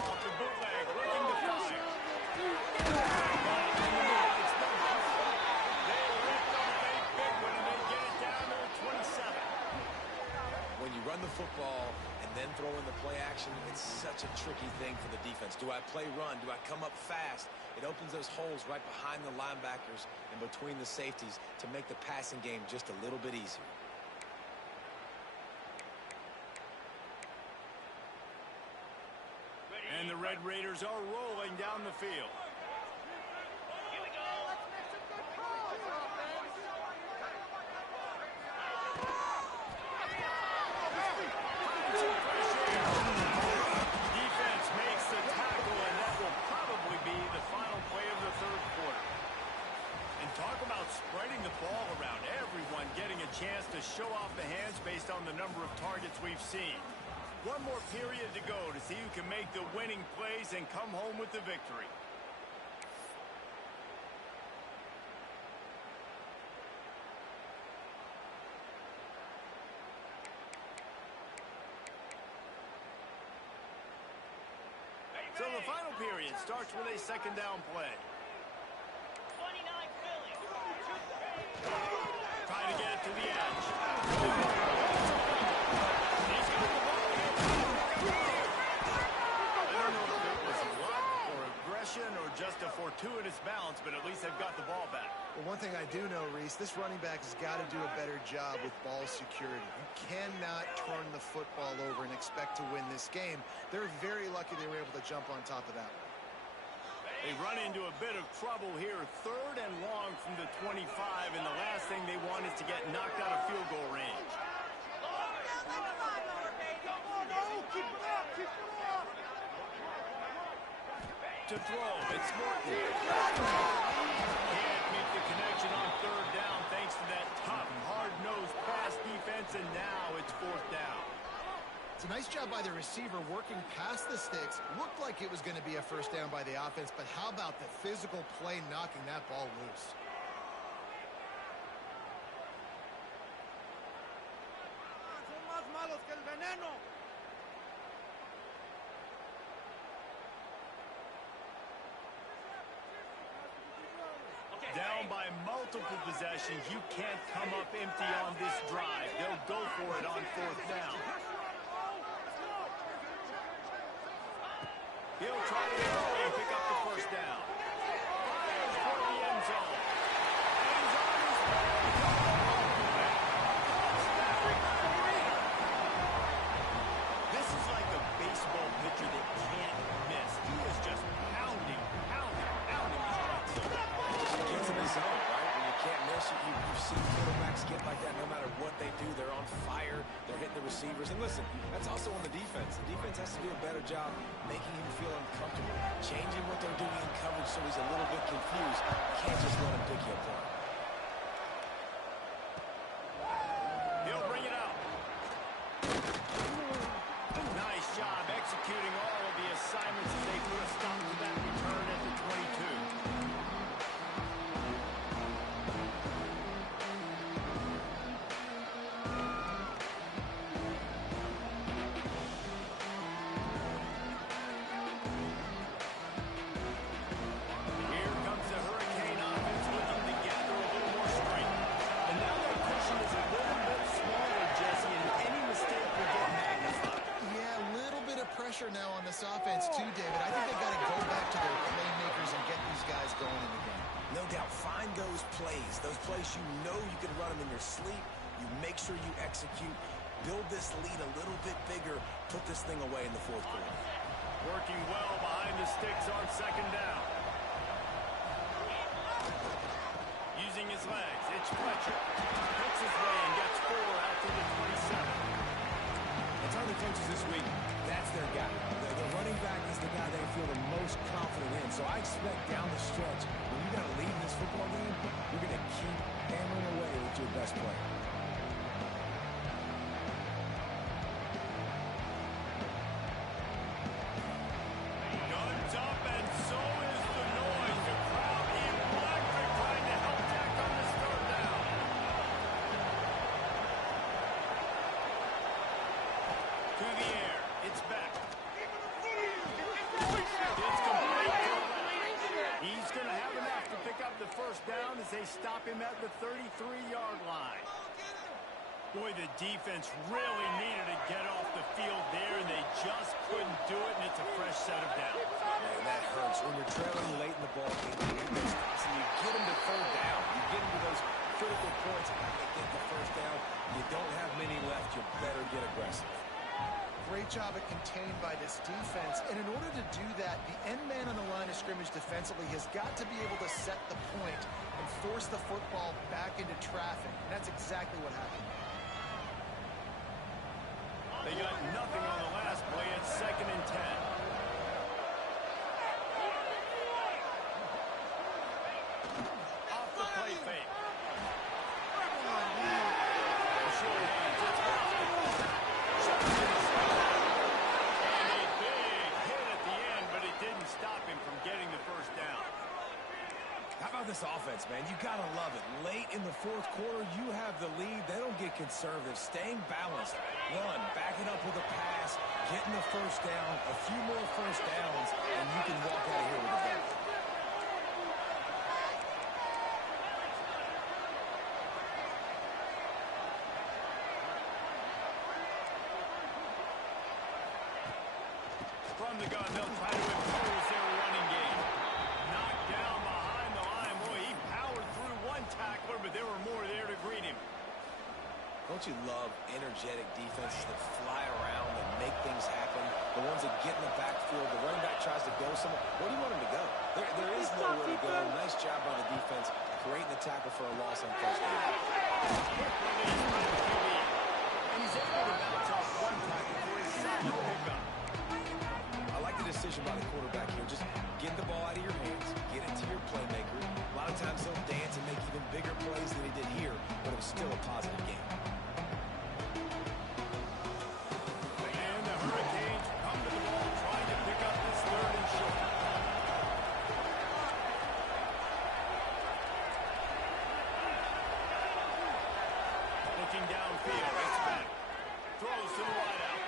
Off the bootleg, looking to fire. They ripped off a big one, and they get it down to the 27. When you run the football and then throw in the play action, it's such a tricky thing for the defense. Do I play run? Do I come up fast? It opens those holes right behind the linebackers and between the safeties to make the passing game just a little bit easier. And the Red Raiders are rolling down the field. Here we go. Let's make some good calls, offense. Defense makes the tackle, and that will probably be the final play of the 3rd quarter. And talk about spreading the ball around. Everyone getting a chance to show off the hands based on the number of targets we've seen. One more period to go to see who can make the winning plays and come home with the victory. So the final period starts with a 2nd down play. 29 Philly. Trying to get it to the edge. He's got the ball. I don't know if it was luck or aggression or just a fortuitous bounce, but at least they've got the ball back. Well, one thing I do know, Reese, this running back has got to do a better job with ball security. You cannot turn the football over and expect to win this game. They're very lucky they were able to jump on top of that one. They run into a bit of trouble here. 3rd and long from the 25, and the last thing they want is to get knocked out of field goal range. Keep it up, keep it up. To throw, it's Morton. Can't make the connection on 3rd down thanks to that tough, hard-nosed pass defense, and now it's 4th down. It's a nice job by the receiver working past the sticks. Looked like it was going to be a 1st down by the offense, but how about the physical play knocking that ball loose? Son más malos que el veneno. Down by multiple possessions. You can't come up empty on this drive. They'll go for it on 4th down. He'll try to get away and pick up the 1st down. Fires for the end zone. And he's on his way. This is like a baseball pitcher that can't miss. He is just pounding the strike zone. Gets in the zone, right? When you can't miss, you've seen quarterbacks get like that no matter what they do. They're on fire. They're hitting the receivers. And listen, that's also on the defense. The defense has to do a better job making him feel uncomfortable, changing what they're doing in coverage so he's a little bit confused. You can't just let him pick you apart. He'll bring it out. Nice job executing all of the assignments as they put a stop to that return at the 22. Now on this offense too, David. I think they got to go back to their playmakers and get these guys going in the game. No doubt. Find those plays you know you can run them in your sleep. You make sure you execute. Build this lead a little bit bigger. Put this thing away in the 4th quarter. Working well behind the sticks on 2nd down. Using his legs, it's Fletcher. Hits his way and gets 4 out to the 27. I tell the coaches this week, that's their guy. The running back is the guy they feel the most confident in. So I expect down the stretch, when you got to lead in this football game, you're going to keep hammering away with your best player. To the air. It's back. It's complete to the left. He's going to have enough to pick up the first down as they stop him at the 33-yard line. Boy, the defense really needed to get off the field there, and they just couldn't do it, and it's a fresh set of downs. Man, that hurts. When you're trailing late in the ball game, you get them to third down. You get them to those critical points, and they get the first down. You don't have many left. You better get aggressive. Great job at contained by this defense. And in order to do that, the end man on the line of scrimmage defensively has got to be able to set the point and force the football back into traffic. And that's exactly what happened. They got nothing on the last play. It's 2nd and 10. Off the play fake. The short hands. It's and a big hit at the end, but it didn't stop him from getting the first down. How about this offense, man? You got to love it. Late in the fourth quarter, you have the lead. They don't get conservative. Staying balanced. Run, back it up with a pass, getting the first down, a few more first downs, and you can walk out of here with a win. From the gun, they'll try to impose their running game. Knocked down behind the line. Boy, he powered through one tackler, but there were more there to greet him. Don't you love energetic defenses that fly around and make things happen? The ones that get in the backfield, the running back tries to go somewhere. Where do you want him to go? There is nowhere to go. Nice job by the defense, creating the tackle for a loss on first down. And he's able to bounce off one tackle for his solid pickup. I like the decision by the quarterback here. Just get the ball out of your hands, get it to your playmaker. A lot of times they'll dance and make even bigger plays than he did here, but it was still a positive game. And the Hurricanes come to the ball trying to pick up this 3rd and short. Looking downfield, it's back. Throws to the wideout.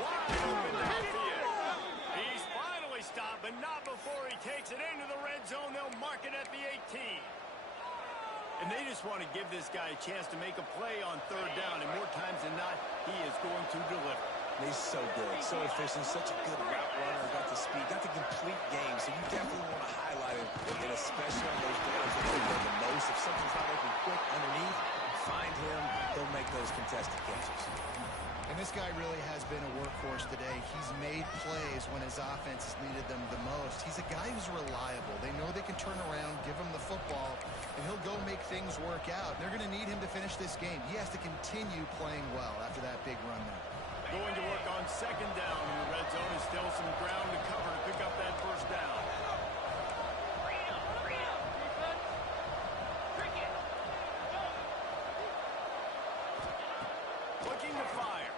Wide open downfield. He's finally stopped, but not before he takes it into the red zone. They'll mark it at the 18. And they just want to give this guy a chance to make a play on 3rd down, and more times than not, he is going to deliver. He's so good, so efficient, such a good route runner, got the speed, got the complete game, so you definitely want to highlight him, and especially on those downs that they the most. If something's not open quick underneath, find him, he'll make those contested catches. And this guy really has been a workhorse today. He's made plays when his offense has needed them the most. He's a guy who's reliable. They know they can turn around, give him the football, and he'll go make things work out. They're going to need him to finish this game. He has to continue playing well after that big run there. Going to work on 2nd down in the red zone. Is still some ground to cover to pick up that first down. Looking to fire.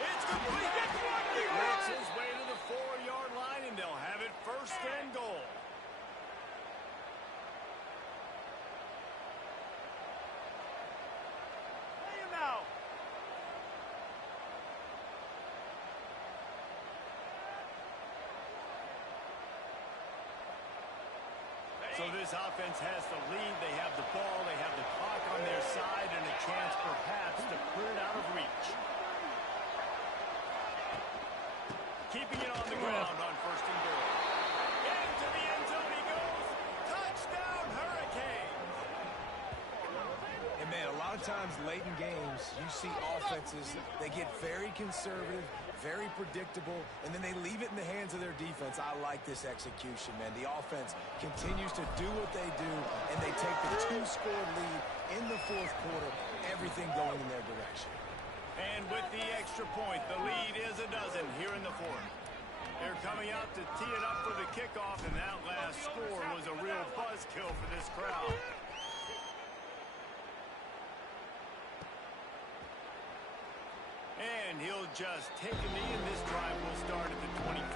It's complete. Works his way to the 4-yard line, and they'll have it 1st and goal. Play him now. So this offense has the lead. They have the ball. They have the clock on their side and a chance perhaps to put it out of reach. Keeping it on the ground on 1st and goal. Into the end zone he goes. Touchdown, Hurricanes. And, man, a lot of times late in games, you see offenses, they get very conservative, very predictable, and then they leave it in the hands of their defense. I like this execution, man. The offense continues to do what they do, and they take the 2-score lead in the 4th quarter, everything going in their direction. And with the extra point, the lead is a dozen here in the 4th. They're coming out to tee it up for the kickoff, and that last score was a real buzzkill for this crowd. And he'll just take a knee, and this drive will start at the 25.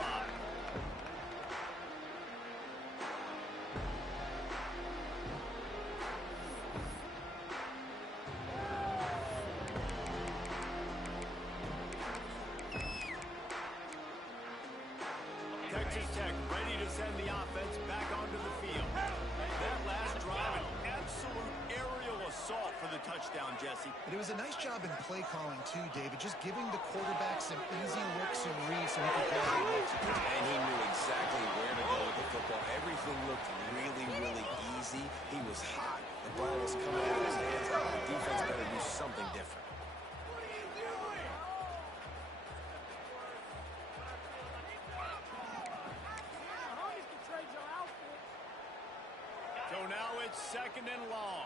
for the touchdown, Jesse. But it was a nice job in play calling, too, David, just giving the quarterback some easy looks and reads so he could go where he wants to go. And he knew exactly where to go with the football. Everything looked really, really easy. He was hot. The ball was coming out of his hands. The defense better do something different. So now it's 2nd and long.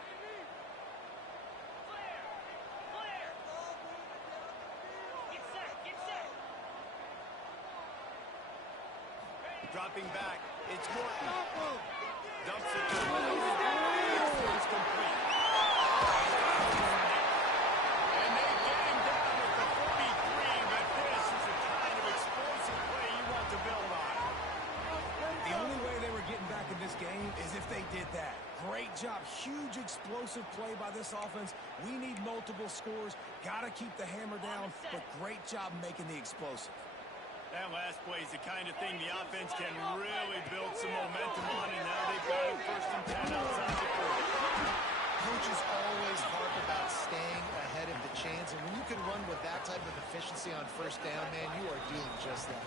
Dropping back, it's Morton. Dumps it to the it's complete. And they get him down at the 43, but this is the kind of explosive play you want to build on. The only way they were getting back in this game is if they did that. Great job. Huge explosive play by this offense. We need multiple scores. Got to keep the hammer down, but great job making the explosive. That last play is the kind of thing the offense can really build some momentum on, and now they've got it 1st and 10 outside the 40. Coaches always harp about staying ahead of the chains, and when you can run with that type of efficiency on 1st down, man, you are doing just that.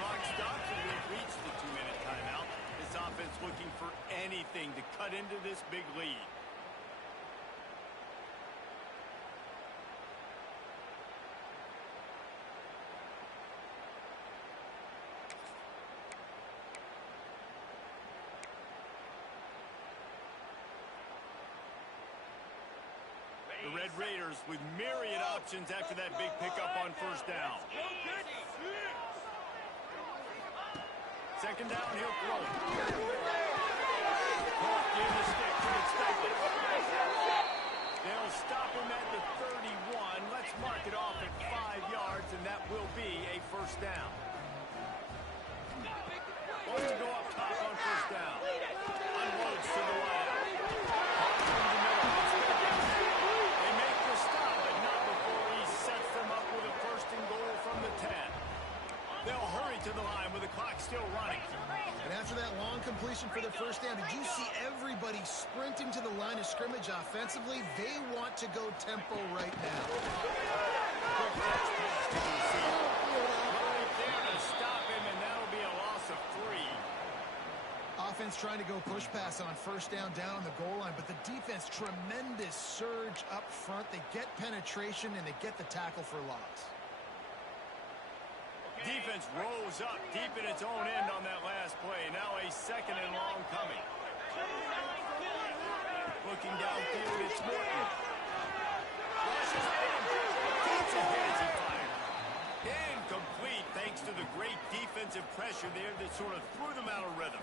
Clock stops and we've reached the 2-minute timeout. This offense looking for anything to cut into this big lead. The Red Raiders with myriad options after that big pickup on 1st down. 2nd down, he'll throw it. Give the stick to expect it. They'll stop him at the 31. Let's mark it off at 5 yards, and that will be a 1st down. Wants to go up top on 1st down. Unloads to the right. They'll hurry to the line with the clock still running. And after that long completion for the 1st down, did you see everybody sprinting to the line of scrimmage offensively? They want to go tempo right now. Quick pass to the receiver. Right there to stop him, and that'll be a loss of 3. Offense trying to go push pass on 1st down on the goal line, but the defense, tremendous surge up front. They get penetration, and they get the tackle for loss. Defense rose up deep in its own end on that last play. Now a 2nd and long coming. Looking downfield, it's Morton. Rushes in. Takes a hit as he fired. Incomplete thanks to the great defensive pressure there that sort of threw them out of rhythm.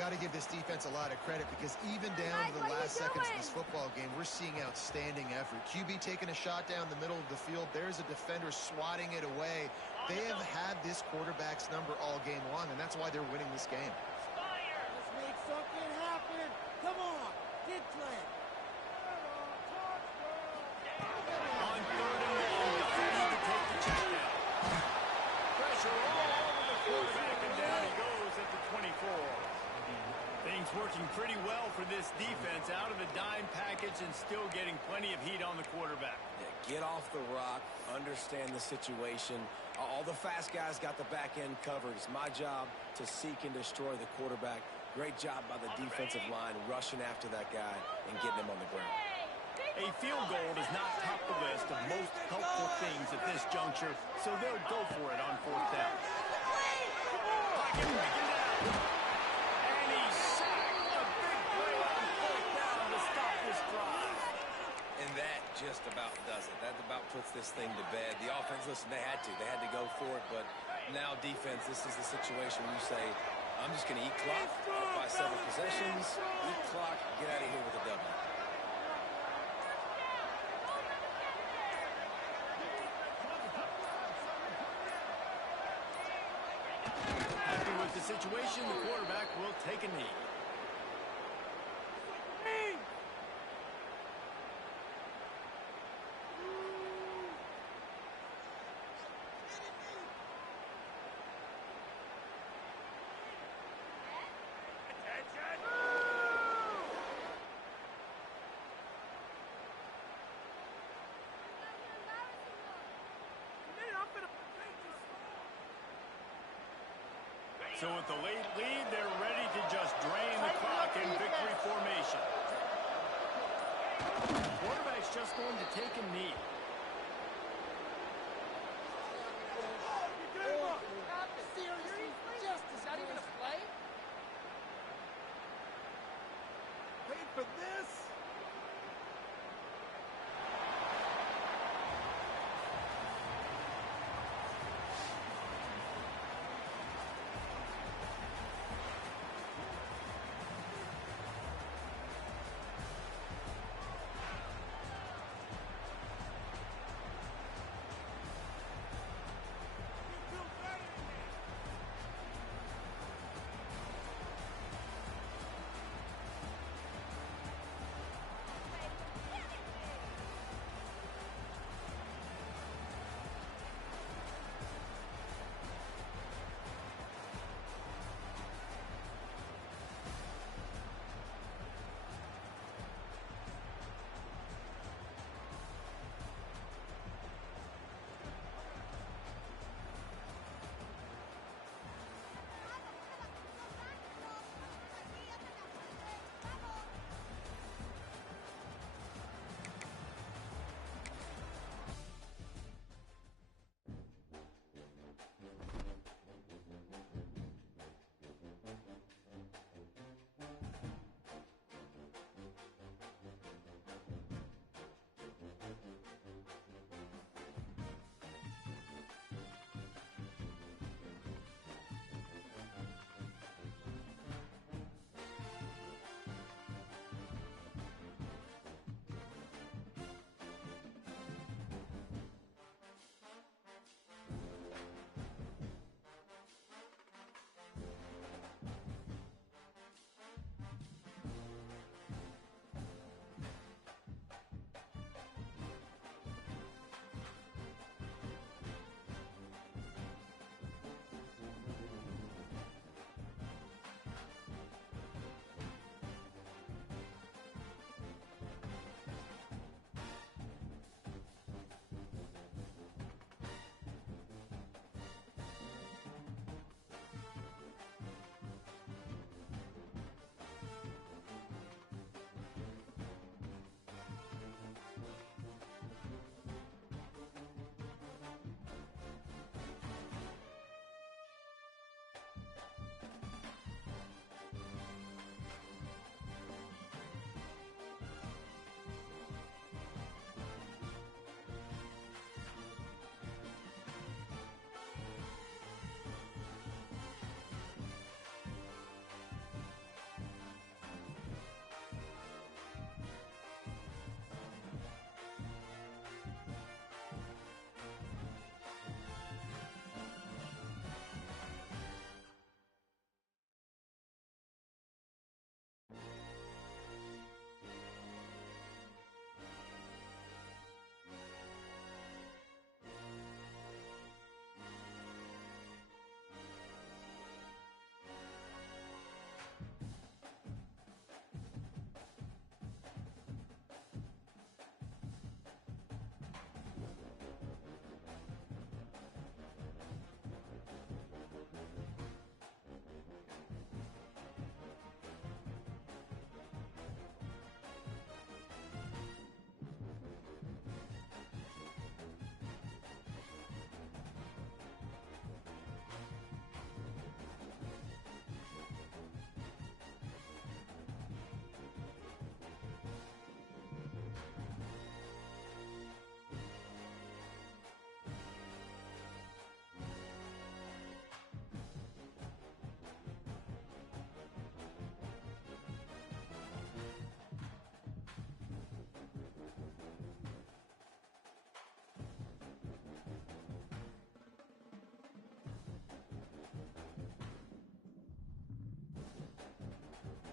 Got to give this defense a lot of credit because even down to the last seconds of this football game, we're seeing outstanding effort. QB taking a shot down the middle of the field. There's a defender swatting it away. They have had this quarterback's number all game long, and that's why they're winning this game. Let's make something happen. Come on, get play. On 3rd and long, defending to take the check down. Pressure all over the quarterback, and down he goes at the 24. Things working pretty well for this defense, out of the dime package and still getting plenty of heat on the quarterback. Yeah, get off the rock, understand the situation. All the fast guys got the back end covered. It's my job to seek and destroy the quarterback. Great job by the defensive line rushing after that guy and getting him on the ground. A field goal does not top the list of most helpful things at this juncture, so they'll go for it on 4th down. Pocket breaking down. And he's sacked. A big play on 4th down to stop this drive. And that just about does it. That about puts this thing to bed. The offense, listen, they had to go for it, but now defense, this is the situation where you say, I'm just going to eat clock, up by several possessions, eat clock, get out of here with a W. Happy with the situation, the quarterback will take a knee. So with the late lead, they're ready to just drain the clock in victory formation. Quarterback's just going to take a knee.